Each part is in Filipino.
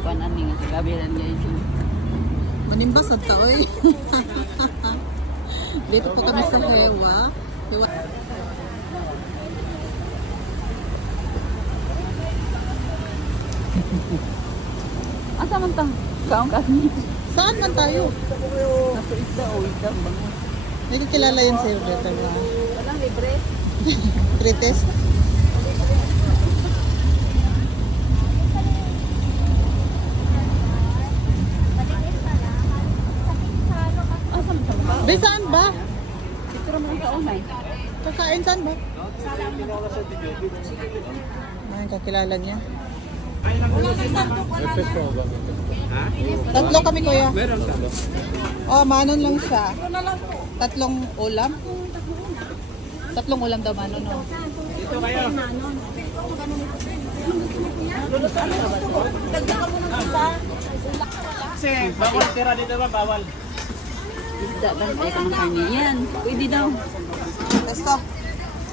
Panan ni sa kabilang guys. Manimba sa taoy. Dito po kami sa Hewa. Hewa. Asa man tang kaong kami? Saan man tayo? Nasa isda o isda bango. May kakilala yun sa'yo, better ba? Walang libre. Pretest? Asa man tang kaong? Be, saan ba? Ito naman ang kaong ay. Kakain saan ba? Ay, kakilala niya. Tatlo kami, kuya. Meron ka. Oh, manon lang siya. Tatlong ulam? Tatlong ulam daw, manon, no? Dito kayo. Kasi bawal tira dito ba? Bawal. Isda ba? Ay ka ng karne yan. Pwede daw. Testo.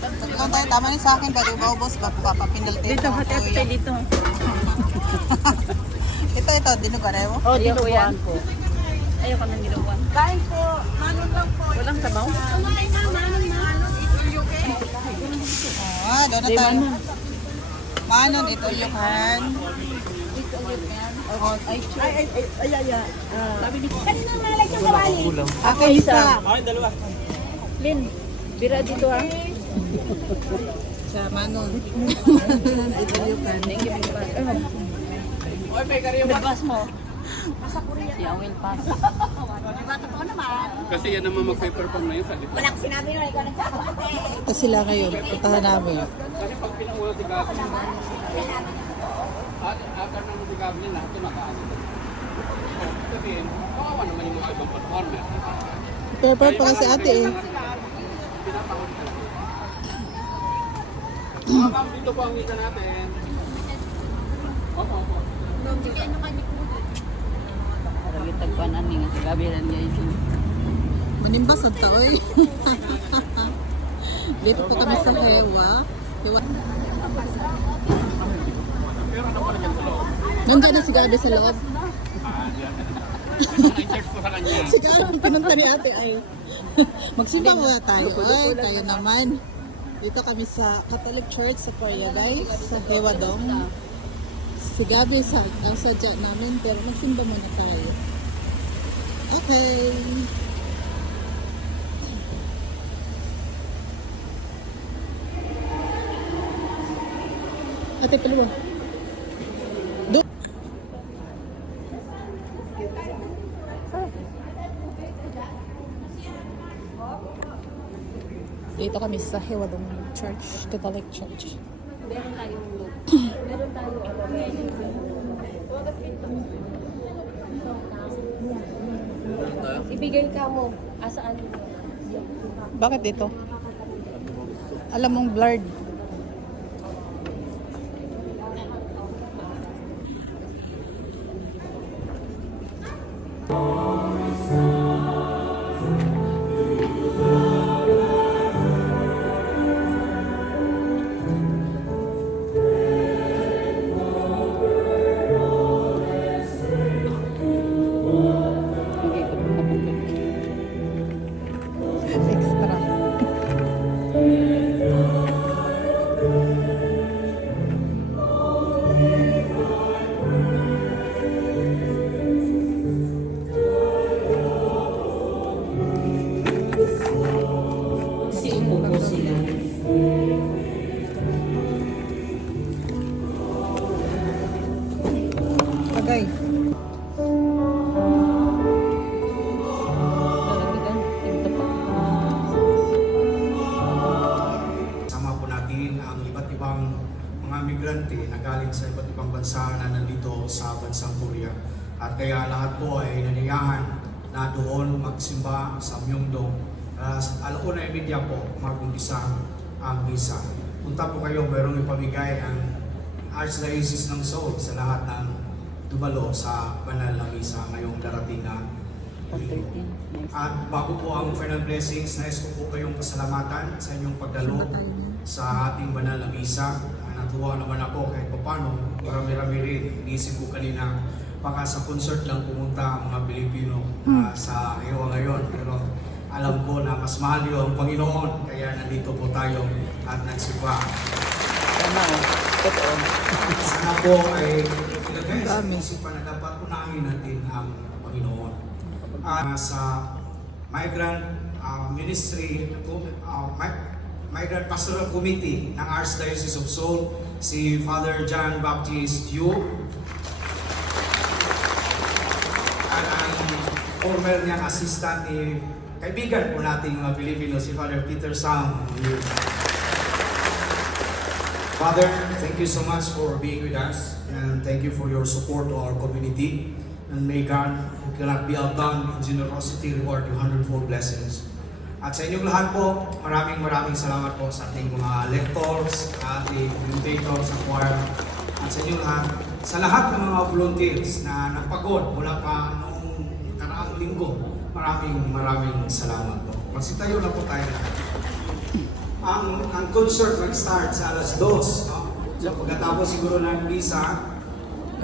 Tatlong tayo. Tama ni sa akin. Pwede ba ubos? Papapindal tayo. Dito, hati-hati tayo dito. Ito. Dinugarewo. Oh, Ayaw dito ko yan. po. Ayaw ka ng dinuguan. Kain po. Manon lang po. Walang sabaw? Ah, doon na Di tayo. man. Manon, ito yung han. Sabi ni Ako isa. Okay, dalawa. Lin, bira dito ha. Sa Manon. Ito yung han. Thank you, Big Bang. Oy, may kariyo ba? Bas mo. Si Awil Pass. Kasi yan naman magpe-perform na yun sa dito. Ito sila ngayon. Puntahan namin. Kasi pag pinauna si Gabriel, after naman si Gabriel na, ito nakaano. Sabihin, kawawa naman yung mga ibang performer. Purple pa kasi ate eh. Pinapahod ka. Mga ma'am, dito po ang misa natin. Opo. Lagi tagpanan ni nga sa kabilang guys. Manimba sa taoy. Dito po kami sa Hewa. Hewa. Pero ano pa naman sa loob? Nandiyan na si Gabi sa loob. Na-check ko sa kanya. Si Gabi ang pinunta ni ate ay. Magsimba muna tayo. Ay, tayo naman. Dito kami sa Catholic Church sa Korea guys. Sa Hewa Dome. Si Gabi ang sadya namin pero magsimba muna tayo. Okay. Ate, peluwa. Dito kami sa Hewadong Church, Catholic Church. Meron tayo ibigay ka mo asaan Bakit dito? Alam mong blurred. Extra. Bagay. Sama po natin ang iba't ibang mga migrante na galing sa iba't ibang bansa na nandito sa bansang Korea. At kaya lahat po ay naniyahan na doon magsimba sa Myeongdong. Alauna media po mag-umpisa ang misa. Punta po kayo, mayroong ipamigay ang Archdiocese ng Seoul sa lahat ng dumalo sa banal na misa ngayong darating na linggo. At bago po ang final blessings, nais ko po kayong pasalamatan sa inyong pagdalo sa ating banal na misa. Natuwa naman ako kahit paano, marami-rami rin. Inisip ko kanina, baka sa concert lang pumunta ang mga Pilipino sa Ewa ngayon. Pero alam ko na mas mahal yun ang Panginoon, kaya nandito po tayo at nagsimba. Tama, totoo. Sana po ay ilagay sa isipan na dapat unahin natin ang Panginoon. Sa Migrant Ministry, Migrant Pastoral Committee ng Archdiocese of Seoul, si Father John Baptist Yu. At ang former niyang assistant ni kaibigan po nating mga Pilipino, si Father Peter Sang. Father, thank you so much for being with us and thank you for your support to our community. And may God, who cannot be outdone in generosity, reward you 100-fold blessings. At sa inyong lahat po, maraming salamat po sa ating mga lectors, ating commentators, sa choir, at sa inyong lahat, sa lahat ng mga volunteers na nagpagod mula pa noong karaang linggo. Maraming salamat po. Magsitayo na po tayo lahat. Ang concert nag-start sa alas 2. No? So pagkatapos siguro ng misa,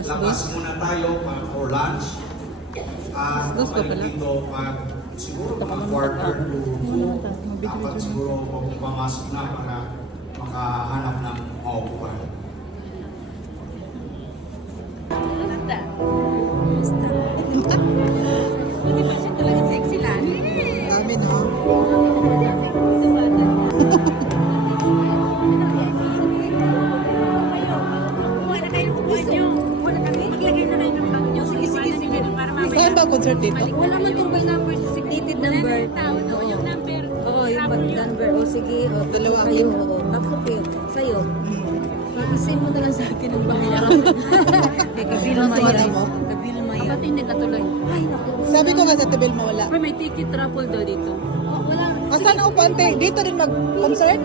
labas muna tayo for lunch. Balik dito pag siguro mga quarter to 2. Dapat siguro pumasok na para makahanap ng maupuan. Hindi pa siya talaga sexy lang. Dami, no? Saan ba ang concert dito? Wala man itong by number, designated number. Yung number. Oo, yung bag number. O sige, Dalawa kayo. ako. Oo, tatlo kayo. Sa'yo. Mag-isip mo na lang sa akin ang bahayaran. May kabilma Ano yan. mo? Kabilma yan. Bakit hindi katuloy? Ay, naku. Sabi ko nga sa tabil mo wala. Pero may ticket raffle daw dito. Oh, wala. Saan ako pante? Dito rin mag-concert?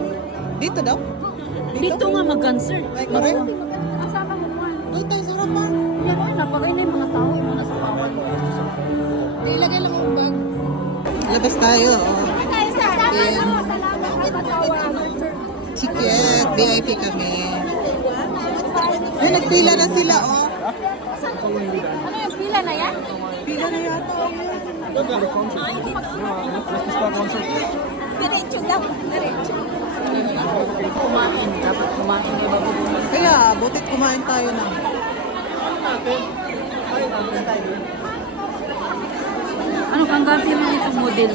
Dito daw? Dito nga mag-concert. Ay, correct. Asama mo mo. Doon tayo sa harapan. Yan o, napagay na yung mga tao. Yung mga sa bawal. Ilagay lang ang bag. Labas tayo. Oh. Ayan. Ticket. VIP kami. Ay, nagpila na sila, oh. Ano yung pila na yan? Pila na yata. Diretso daw. Diretso. Dapat kumain na bago. Kaya, butit kumain tayo na. Ano kang gabi man itong model?